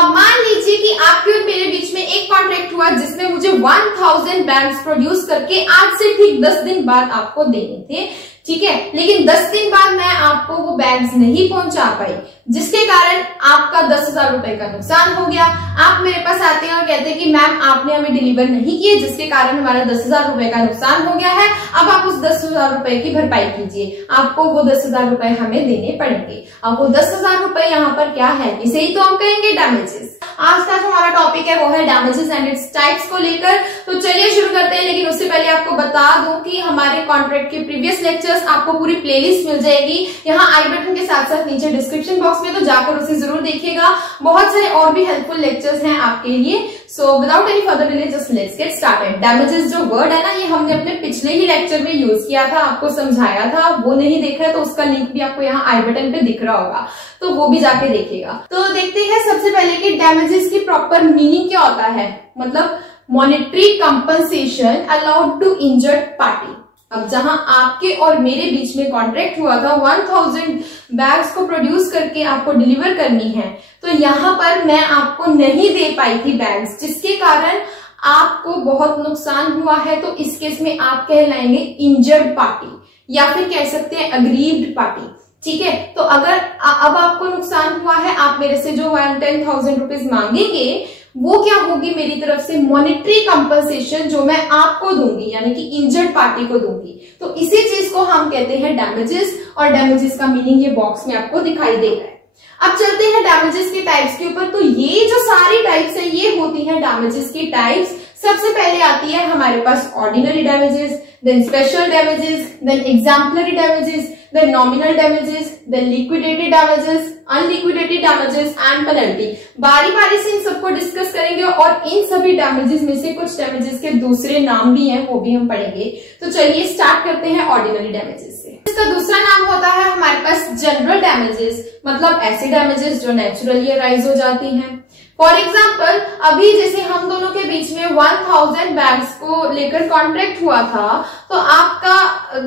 अब मान लीजिए कि आपके और मेरे बीच में एक कॉन्ट्रैक्ट हुआ जिसमें मुझे 1000 बैग्स प्रोड्यूस करके आज से ठीक 10 दिन बाद आपको देने थे, ठीक है। लेकिन 10 दिन बाद मैं आपको वो बैग्स नहीं पहुंचा पाई, जिसके कारण आपका 10,000 रुपए का नुकसान हो गया। आप मेरे पास आते हैं और कहते हैं कि मैम आपने हमें डिलीवर नहीं किए, जिसके कारण हमारा 10,000 रुपए का नुकसान हो गया है। अब आप उस 10,000 रुपए की भरपाई कीजिए, आपको वो 10,000 रुपए हमें देने पड़ेंगे। अब वो 10,000 रुपए यहाँ पर क्या है, इसे ही तो हम कहेंगे डैमेजेस। आज का जो हमारा टॉपिक है वो है डैमेजेस एंड इट्स टाइप्स को लेकर। तो चलिए शुरू करते हैं, लेकिन उससे पहले आपको बता दूं कि हमारे कॉन्ट्रैक्ट के प्रीवियस लेक्चर्स आपको पूरी प्लेलिस्ट मिल जाएगी यहाँ आई बटन के साथ साथ नीचे डिस्क्रिप्शन बॉक्स में, तो जाकर उसे जरूर देखिएगा। बहुत सारे और भी हेल्पफुल लेक्चर्स हैं आपके लिए। So without any further delay just let's get started. Damages जो वर्ड है ना, ये हमने अपने पिछले ही लेक्चर में यूज किया था, आपको समझाया था। वो नहीं देखा है तो उसका लिंक भी आपको यहाँ आई बटन पे दिख रहा होगा, तो वो भी जाके देखिएगा। तो देखते हैं सबसे पहले कि डैमेजेस की प्रॉपर मीनिंग क्या होता है। मतलब monetary compensation allowed to injured party. अब जहां आपके और मेरे बीच में कॉन्ट्रैक्ट हुआ था 1000 बैग्स को प्रोड्यूस करके आपको डिलीवर करनी है, तो यहाँ पर मैं आपको नहीं दे पाई थी बैग्स, जिसके कारण आपको बहुत नुकसान हुआ है। तो इस केस में आप कहलाएंगे इंजर्ड पार्टी, या फिर कह सकते हैं अग्रीव्ड पार्टी, ठीक है। तो अगर अब आपको नुकसान हुआ है, आप मेरे से जो 10,000 रुपीज मांगेंगे, वो क्या होगी मेरी तरफ से मॉनेटरी कंपनसेशन जो मैं आपको दूंगी, यानी कि इंजर्ड पार्टी को दूंगी। तो इसी चीज को हम कहते हैं डैमेजेस, और डैमेजेस का मीनिंग ये बॉक्स में आपको दिखाई दे रहा है। अब चलते हैं डैमेजेस के टाइप्स के ऊपर। तो ये जो सारी टाइप्स है ये होती है डैमेजेस की टाइप्स। सबसे पहले आती है हमारे पास ordinary damages, then special damages, then exemplary damages, then nominal damages, then liquidated damages, unliquidated damages and penalty. बारी बारी से इन सबको डिस्कस करेंगे, और इन सभी डैमेजेस में से कुछ डैमेजेस के दूसरे नाम भी हैं, वो भी हम पढ़ेंगे। तो चलिए स्टार्ट करते हैं ऑर्डिनरी डैमेजेस से। इसका दूसरा नाम होता है हमारे पास जनरल डैमेजेस, मतलब ऐसे डैमेजेस जो नेचुरली अराइज हो जाती हैं। फॉर एग्जाम्पल, अभी जैसे हम दोनों के बीच में 1000 बैग्स को लेकर कॉन्ट्रैक्ट हुआ था, तो आपका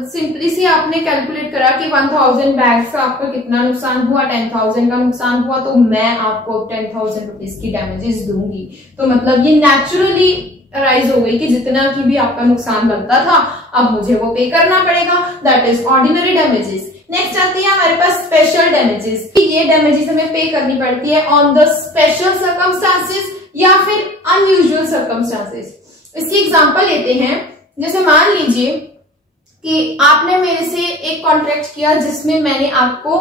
सिंपली से आपने कैलकुलेट करा कि 1000 बैग्स का आपका कितना नुकसान हुआ, 10,000 का नुकसान हुआ, तो मैं आपको 10,000 रुपीज की डैमेजेस दूंगी। तो मतलब ये नेचुरली अराइज हो गई कि जितना की भी आपका नुकसान बनता था, अब मुझे वो पे करना पड़ेगा। That is ordinary damages. Next आती है हमारे पास स्पेशल डैमेजेस। ये डैमेजेस हमें पे करनी पड़ती है ऑन द स्पेशल सर्कमस्टांसेस या फिर अनयूजुअल सर्कमस्टांसेस। इसकी एग्जांपल लेते हैं। जैसे मान लीजिए कि आपने मेरे से एक कॉन्ट्रैक्ट किया जिसमें मैंने आपको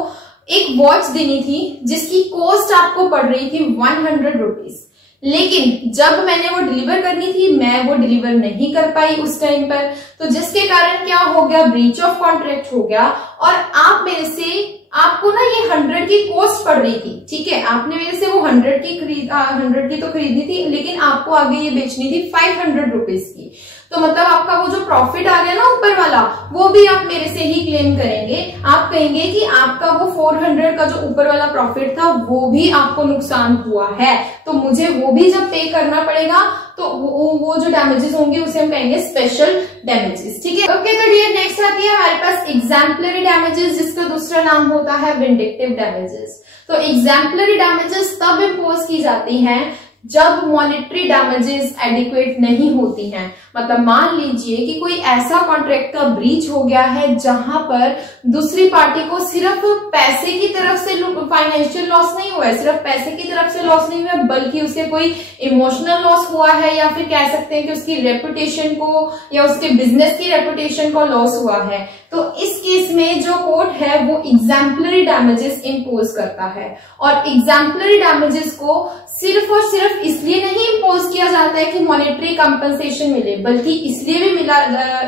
एक वॉच देनी थी, जिसकी कॉस्ट आपको पड़ रही थी 100 रुपीज, लेकिन जब मैंने वो डिलीवर करनी थी मैं वो डिलीवर नहीं कर पाई उस टाइम पर, तो जिसके कारण क्या हो गया, ब्रीच ऑफ कॉन्ट्रैक्ट हो गया। और आप मेरे से, आपको ना ये 100 की कॉस्ट पड़ रही थी, ठीक है, आपने मेरे से वो 100 की तो खरीदनी थी, लेकिन आपको आगे ये बेचनी थी 500 रुपीज की। तो मतलब आपका वो जो प्रॉफिट आ गया ना ऊपर वाला, वो भी आप मेरे से ही क्लेम करेंगे। आप कहेंगे कि आपका वो 400 का जो ऊपर वाला प्रॉफिट था वो भी आपको नुकसान हुआ है, तो मुझे वो भी जब पे करना पड़ेगा, तो वो जो डैमेजेस होंगे उसे हम कहेंगे स्पेशल डैमेजेस, ठीक है। ओके, तो डियर नेक्स्ट आती है हमारे पास एग्जाम्पलरी डैमेजेस, जिसका दूसरा नाम होता है विंडिक्टिव डैमेजेस। तो एग्जाम्पलरी डैमेजेस तब इम्पोज की जाती हैं जब मॉनेटरी डैमेजेस एडिक्वेट नहीं होती हैं। मतलब मान लीजिए कि कोई ऐसा कॉन्ट्रैक्ट का ब्रीच हो गया है जहां पर दूसरी पार्टी को सिर्फ पैसे की तरफ से फाइनेंशियल लॉस नहीं हुआ है, सिर्फ पैसे की तरफ से लॉस नहीं हुआ है, बल्कि उसे कोई इमोशनल लॉस हुआ है, या फिर कह सकते हैं कि उसकी रेपुटेशन को या उसके बिजनेस की रेपुटेशन को लॉस हुआ है। तो इस केस में जो कोर्ट है वो एग्जाम्पलरी डैमेजेस इम्पोज करता है। और एग्जाम्पलरी डैमेजेस को सिर्फ और सिर्फ इसलिए नहीं इम्पोज किया जाता है कि मॉनेटरी कंपनसेशन मिले, बल्कि इसलिए भी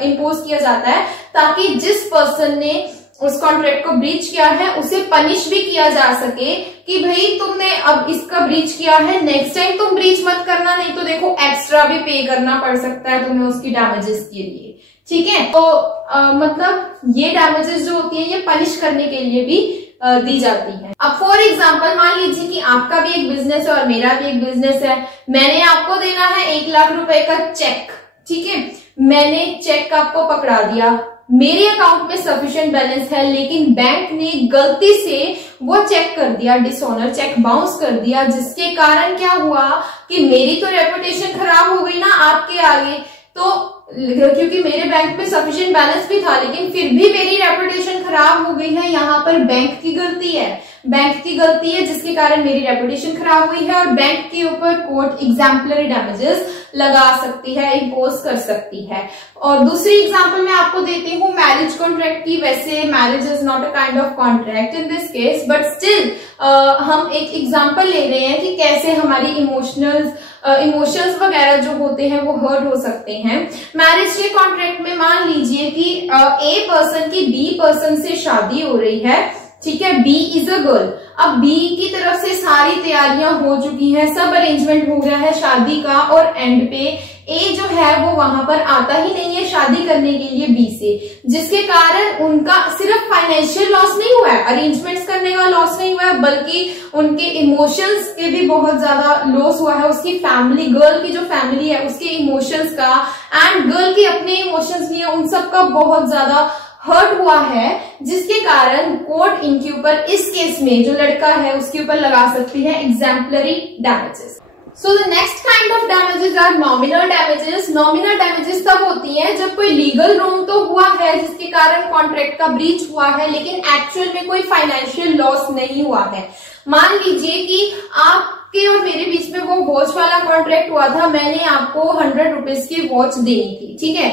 इम्पोज किया जाता है ताकि जिस पर्सन ने उस कॉन्ट्रैक्ट को ब्रीच किया है उसे पनिश भी किया जा सके कि भाई तुमने अब इसका ब्रीच किया है, नेक्स्ट टाइम तुम ब्रीच मत करना, नहीं तो देखो एक्स्ट्रा भी पे करना पड़ सकता है तुम्हें उसकी डैमेजेस के लिए, ठीक है। तो मतलब ये डैमेजेस जो होती है ये पनिश करने के लिए भी दी जाती है। अब फॉर एग्जाम्पल मान लीजिए कि आपका भी एक बिजनेस है और मेरा भी एक बिजनेस है, मैंने आपको देना है 1 लाख रुपए का चेक, ठीक है, मैंने चेक आपको पकड़ा दिया, मेरे अकाउंट में सफिशिएंट बैलेंस है, लेकिन बैंक ने गलती से वो चेक कर दिया, डिसऑनर चेक बाउंस कर दिया, जिसके कारण क्या हुआ कि मेरी तो रेपुटेशन खराब हो गई ना आपके आगे। तो क्योंकि मेरे बैंक में सफिशिएंट बैलेंस भी था, लेकिन फिर भी मेरी रेपुटेशन खराब हो गई है। यहाँ पर बैंक की गलती है, बैंक की गलती है, जिसके कारण मेरी रेपुटेशन खराब हुई है और बैंक के ऊपर कोर्ट एग्जाम्पलरी डैमेजेस लगा सकती है, इम्पोज कर सकती है। और दूसरी एग्जांपल मैं आपको देती हूँ मैरिज कॉन्ट्रैक्ट की। वैसे marriage is not a kind of contract in this case, but still हम एक एग्जांपल ले रहे हैं कि कैसे हमारी इमोशंस वगैरह जो होते हैं वो हर्ट हो सकते हैं। मैरिज के कॉन्ट्रैक्ट में मान लीजिए कि ए पर्सन की बी पर्सन से शादी हो रही है, ठीक है, बी इज अ गर्ल। अब बी की तरफ से सारी तैयारियां हो चुकी हैं, सब अरेंजमेंट हो गया है शादी का, और एंड पे ए जो है वो वहां पर आता ही नहीं है शादी करने के लिए बी से, जिसके कारण उनका सिर्फ फाइनेंशियल लॉस नहीं हुआ है, अरेंजमेंट्स करने का लॉस नहीं हुआ है, बल्कि उनके इमोशंस के भी बहुत ज्यादा लॉस हुआ है। उसकी फैमिली, गर्ल की जो फैमिली है उसके इमोशंस का, एंड गर्ल के अपने इमोशंस भी है, उन सब का बहुत ज्यादा हर्ट हुआ है, जिसके कारण कोर्ट इनके ऊपर, इस केस में जो लड़का है उसके ऊपर लगा सकती है exemplary damages. So the next kind of damages are nominal damages. Nominal damages तब होती हैं जब कोई लीगल रॉन्ग तो हुआ है जिसके कारण कॉन्ट्रैक्ट का ब्रीच हुआ है, लेकिन एक्चुअल में कोई फाइनेंशियल लॉस नहीं हुआ है। मान लीजिए कि आपके और मेरे बीच में वो वॉच वाला कॉन्ट्रैक्ट हुआ था, मैंने आपको 100 रुपीज की वॉच देनी थी, ठीक है।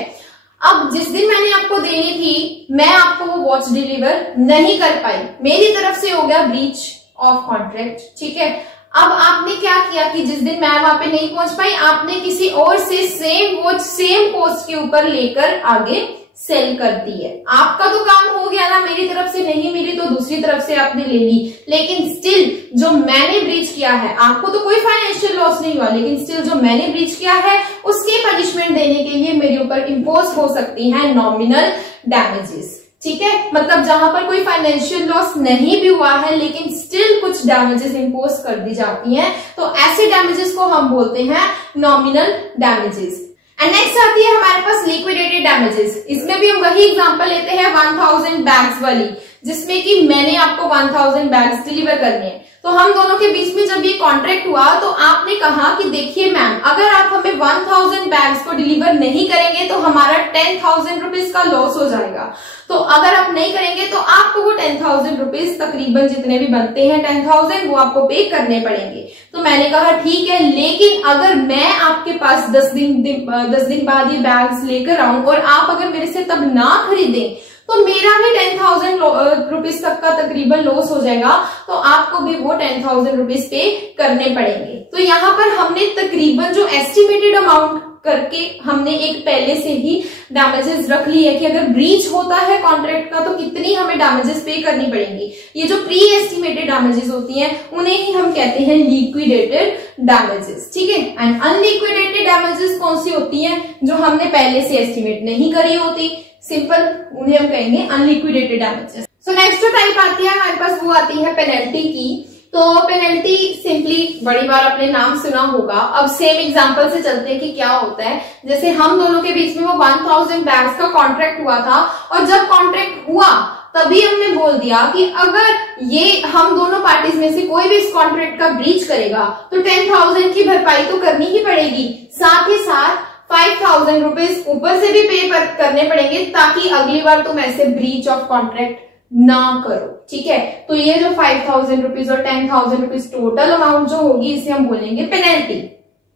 अब जिस दिन मैंने आपको देनी थी, मैं आपको वो वॉच डिलीवर नहीं कर पाई, मेरी तरफ से हो गया ब्रीच ऑफ कॉन्ट्रैक्ट, ठीक है। अब आपने क्या किया कि जिस दिन मैं वहां पे नहीं पहुंच पाई, आपने किसी और से सेम वॉच सेम कॉस्ट के ऊपर लेकर आगे सेल कर दी है। आपका तो काम हो गया ना, मेरी तरफ से नहीं मिली तो दूसरी तरफ से आपने ले ली, लेकिन स्टिल जो मैंने ब्रीच किया है, आपको तो कोई फाइनेंशियल लॉस नहीं हुआ, लेकिन स्टिल जो मैंने ब्रीच किया है उसकी पनिशमेंट देने के लिए मेरे ऊपर इम्पोज हो सकती है नॉमिनल डैमेजेस, ठीक है। मतलब जहां पर कोई फाइनेंशियल लॉस नहीं भी हुआ है, लेकिन स्टिल कुछ डैमेजेस इम्पोज कर दी जाती हैं, तो ऐसे डैमेजेस को हम बोलते हैं नॉमिनल डैमेजेस। एंड नेक्स्ट आती है हमारे पास लिक्विडेटेड डैमेजेस। इसमें भी हम वही एग्जांपल लेते हैं 1000 बैग्स वाली, जिसमें कि मैंने आपको 1000 बैग्स डिलीवर करने हैं। तो हम दोनों के बीच में जब ये कॉन्ट्रैक्ट हुआ तो आपने कहा कि देखिए मैम, अगर आप हमें 1000 बैग्स को डिलीवर नहीं करेंगे तो हमारा 10,000 रुपीज का लॉस हो जाएगा। तो अगर आप नहीं करेंगे तो आपको वो 10,000 रुपीज तकरीबन जितने भी बनते हैं 10,000 वो आपको पे करने पड़ेंगे। तो मैंने कहा ठीक है, लेकिन अगर मैं आपके पास 10 दिन बाद ये बैग्स लेकर आऊं और आप अगर मेरे से तब ना खरीदें तो मेरा भी 10,000 रुपीज तक का तकरीबन लॉस हो जाएगा, तो आपको भी वो 10,000 रुपीज पे करने पड़ेंगे। तो यहाँ पर हमने तकरीबन जो एस्टिमेटेड अमाउंट करके हमने एक पहले से ही डैमेजेस रख ली है कि अगर ब्रीच होता है कॉन्ट्रैक्ट का तो कितनी हमें डैमेजेस पे करनी पड़ेंगी। ये जो प्री एस्टिमेटेड डैमेजेस होती हैं उन्हें ही हम कहते हैं लिक्विडेटेड डैमेजेस, ठीक है। एंड अनलिक्विडेटेड डैमेजेस कौन सी होती हैं? जो हमने पहले से एस्टिमेट नहीं करी होती, सिंपल, उन्हें हम कहेंगे अनलिक्विडेटेड डैमेजेस। सो नेक्स्ट जो टाइप आती है हमारे पास वो आती है पेनल्टी की। तो पेनल्टी सिंपली बड़ी बार आपने नाम सुना होगा। अब सेम एग्जांपल से चलते हैं कि क्या होता है। जैसे हम दोनों के बीच में वो 1000 बैग्स का कॉन्ट्रैक्ट हुआ था, और जब कॉन्ट्रैक्ट हुआ तभी हमने बोल दिया कि अगर ये हम दोनों पार्टीज में से कोई भी इस कॉन्ट्रैक्ट का ब्रीच करेगा तो 10,000 की भरपाई तो करनी ही पड़ेगी, साथ ही साथ 5,000 रुपीज ऊपर से भी पे करने पड़ेंगे, ताकि अगली बार तुम ऐसे ब्रीच ऑफ कॉन्ट्रैक्ट ना करो, ठीक है। तो ये जो 5,000 रुपीज और 10,000 रुपीज टोटल अमाउंट जो होगी इसे हम बोलेंगे पेनल्टी,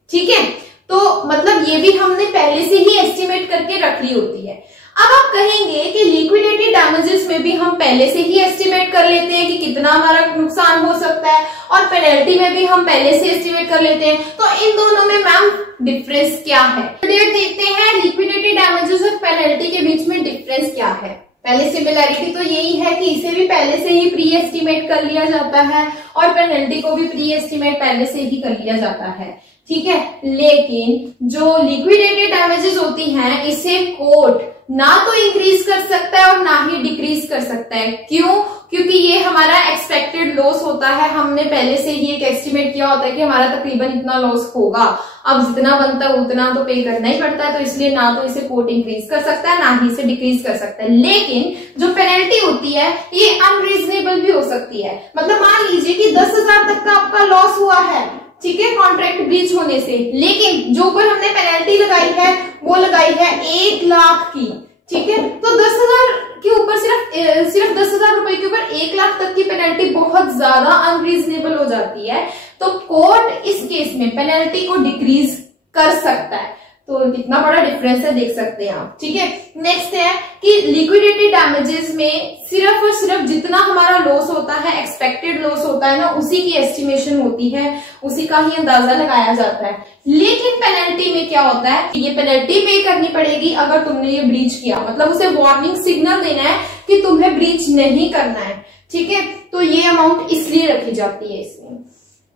ठीक है। तो मतलब ये भी हमने पहले से ही एस्टिमेट करके रख ली होती है। अब आप कहेंगे कि लिक्विडेटेड डैमेजेस में भी हम पहले से ही एस्टिमेट कर लेते हैं कि कितना हमारा नुकसान हो सकता है, और पेनल्टी में भी हम पहले से एस्टिमेट कर लेते हैं। तो इन दोनों में मैम डिफरेंस क्या है? देखते हैं लिक्विडेटेड डैमेजेस और पेनल्टी के बीच में डिफरेंस क्या है। पहले सिमिलैरिटी तो यही है कि इसे भी पहले से ही प्री एस्टिमेट कर लिया जाता है और पेनल्टी को भी प्री एस्टिमेट पहले से ही कर लिया जाता है, ठीक है। लेकिन जो लिक्विडेटेड डैमेजेस होती हैं इसे कोर्ट ना तो इंक्रीज कर सकता है और ना ही डिक्रीज कर सकता है। क्यों? क्योंकि ये हमारा एक्सपेक्टेड लॉस होता है, हमने पहले से ही एक एस्टिमेट किया होता है कि हमारा तकरीबन इतना लॉस होगा, अब जितना बनता है उतना तो पे करना ही पड़ता है, तो इसलिए ना तो इसे कोर्ट इंक्रीज कर सकता है ना ही इसे डिक्रीज कर सकता है। लेकिन जो पेनल्टी होती है ये अनरीजनेबल भी हो सकती है। मतलब मान लीजिए कि 10,000 तक का आपका लॉस हुआ है, ठीक है, कॉन्ट्रैक्ट ब्रीच होने से, लेकिन जो ऊपर हमने पेनल्टी लगाई है वो लगाई है 1 लाख की, ठीक है। तो 10,000 के ऊपर सिर्फ 10,000 रुपए के ऊपर 1 लाख तक की पेनल्टी बहुत ज्यादा अनरीजनेबल हो जाती है। तो कोर्ट इस केस में पेनल्टी को डिक्रीज कर सकता है। तो कितना बड़ा डिफरेंस है देख सकते हैं आप, ठीक है। नेक्स्ट है कि लिक्विडेटेड डैमेजेस में सिर्फ और सिर्फ जितना हमारा लॉस होता है, एक्सपेक्टेड लॉस होता है ना, उसी की एस्टिमेशन होती है, उसी का ही अंदाजा लगाया जाता है। लेकिन पेनल्टी में क्या होता है, ये पेनल्टी पे करनी पड़ेगी अगर तुमने ये ब्रीच किया, मतलब उसे वार्निंग सिग्नल देना है कि तुम्हें ब्रीच नहीं करना है, ठीक है। तो ये अमाउंट इसलिए रखी जाती है इसमें।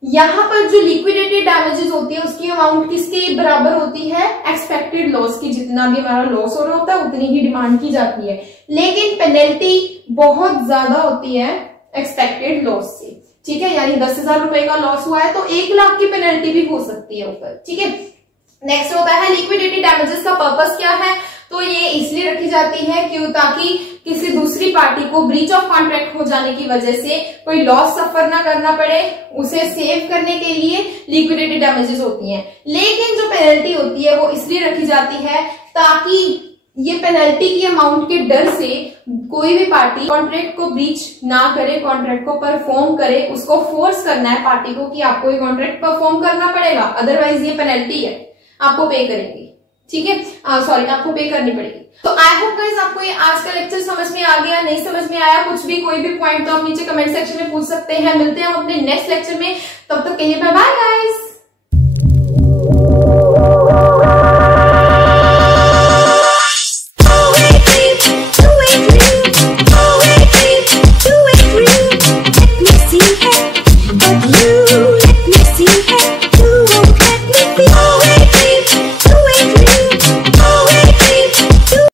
यहाँ पर जो लिक्विडेटेड डैमेजेस होती है उसकी अमाउंट किसके बराबर होती है, एक्सपेक्टेड लॉस की, जितना भी हमारा लॉस हो रहा होता है उतनी ही डिमांड की जाती है। लेकिन पेनल्टी बहुत ज्यादा होती है एक्सपेक्टेड लॉस से, ठीक है। यानी 10,000 रुपए का लॉस हुआ है तो 1 लाख की पेनल्टी भी हो सकती है ऊपर, ठीक है। नेक्स्ट होता है लिक्विडेटेड डैमेजेस का पर्पस क्या है, तो ये इसलिए रखी जाती है क्यों, ताकि किसी दूसरी पार्टी को ब्रीच ऑफ कॉन्ट्रैक्ट हो जाने की वजह से कोई लॉस सफर ना करना पड़े, उसे सेव करने के लिए लिक्विडेटेड डैमेजेस होती हैं। लेकिन जो पेनल्टी होती है वो इसलिए रखी जाती है ताकि ये पेनल्टी की अमाउंट के डर से कोई भी पार्टी कॉन्ट्रैक्ट को ब्रीच ना करे, कॉन्ट्रैक्ट को परफॉर्म करे। उसको फोर्स करना है पार्टी को कि आपको ये कॉन्ट्रैक्ट परफॉर्म करना पड़ेगा, अदरवाइज ये पेनल्टी है, आपको पे करेंगे, ठीक है, सॉरी आपको पे करनी पड़ेगी। तो आई होप गाइस आपको ये आज का लेक्चर समझ में आ गया, नहीं समझ में आया कुछ भी, कोई भी पॉइंट तो आप नीचे कमेंट सेक्शन में पूछ सकते हैं। मिलते हैं हम अपने नेक्स्ट लेक्चर में, तब तक के लिए bye bye guys. Let me see it, but you let me see it, you won't let me be.